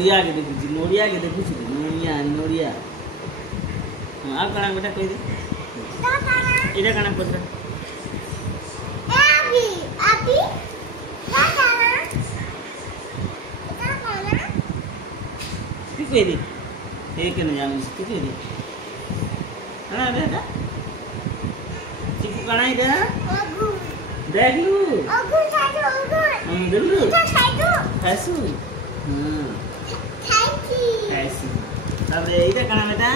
नोड़िया के देखु नोड़िया के देखु नोड़िया नोड़िया आ कणा बेटा कहि दे इडा कणा पछरा आबी आबी का कणा तू कहि दे हे के न जानु तू कहि दे हां बेटा चिकू कणा इडा अगु देखलु अगु साइडो अगु हम देखलु इधर साइडो खासु हां खाइची खासु तबे इडा कणा बेटा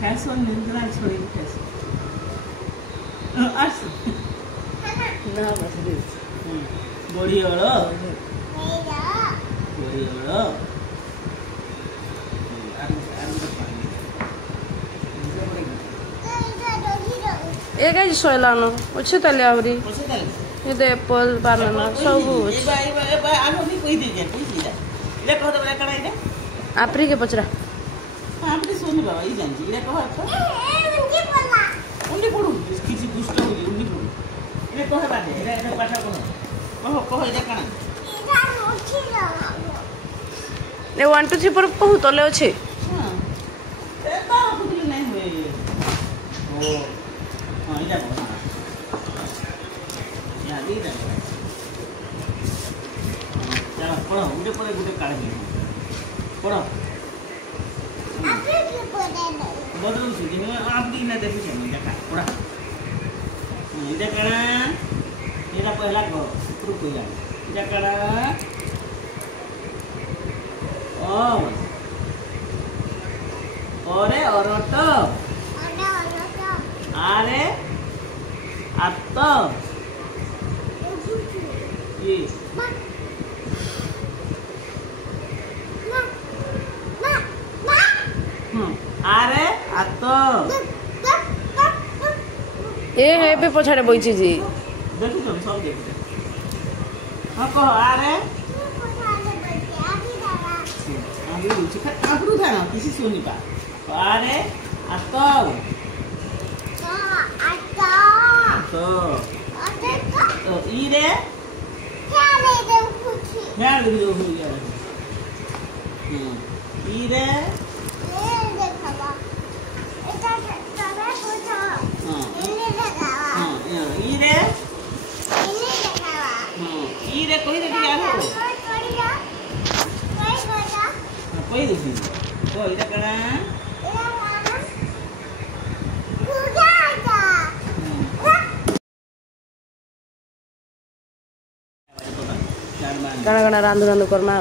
कैसे निंद्रा छोड़ी कैसे आस ना बस दिस बड़ी वाला बड़ी वाला ए गाइस सोइलानो अच्छे तले आवरी ये दे एप्पल बनाना सब ए भाई आनो भी कोई दे ले कह दे कणा इडा आपरी के पचरा आपरी सोनी बाबा ई जानजी इडा कह तो उनकी बोला उन्नी पडू किसी दुष्ट होली उन्नी पडू इडा कह बाटे इडा पाठा कह इडा कणा इधर उठी जाओ ने 1 2 3 पर बहुत तले अछि हां ए तो कुछ नहीं हुए ओ हां इडा बोल या दी दे चलो पढ़ो उडे पड़े गुटे काढी पढ़ो आपे की बोले बदलू छी आप दी ना देखि छ देखा पढ़ा इडा कणा एरा पहला को शुरू कइला इडा कणा ओ ओरे ओरट आरे अत्त ये आरे अत्त ए हे पे पछाड़े बइछि जी देखु तुम सब देखु हां कह आरे आगे रुचि खा आगु था ना किसी सुनी पा आरे अत्त तो इरे क्या ले दो हो गया इरे इरे इरे कोई देखी क्या हो कोई देखी तो इरे कणा कणा कणा रांधु रांधु करमा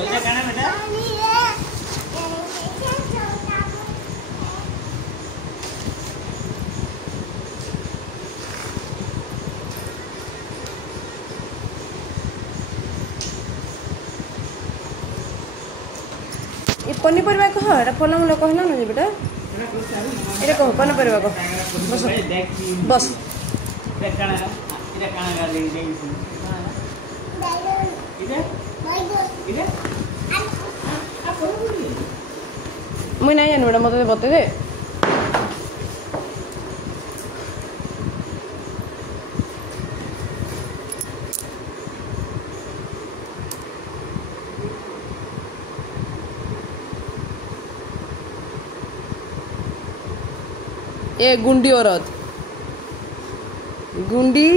इरे कणा बेटा ये पनीपरिया कह एटा फलमूल कहला न बेटा एटा कह पनीपरिया कह बस बस मुई नहीं जानी बेटा मत बते दे ए गुंडी औरत गुंडी